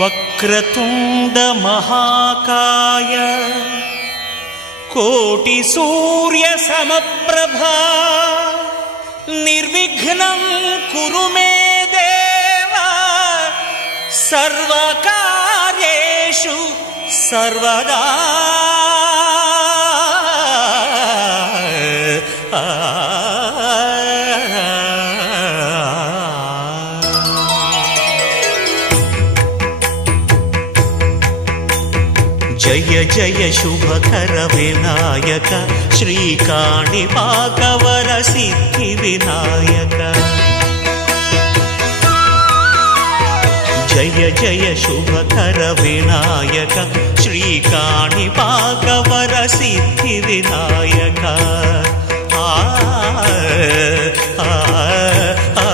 వక్రతుండ మహాకాయ కోటి సూర్య సమప్రభా నిర్విఘ్నం కురు మే దేవ సర్వకార్యేషు సర్వదా. జయ జయ శుభకర వినాయక శ్రీకాణిపాకవర సిద్ధి వినాయక. జయ జయ శుభకర వినాయక శ్రీకాణిపాకవర సిద్ధి వినాయక. ఆ ఆ ఆ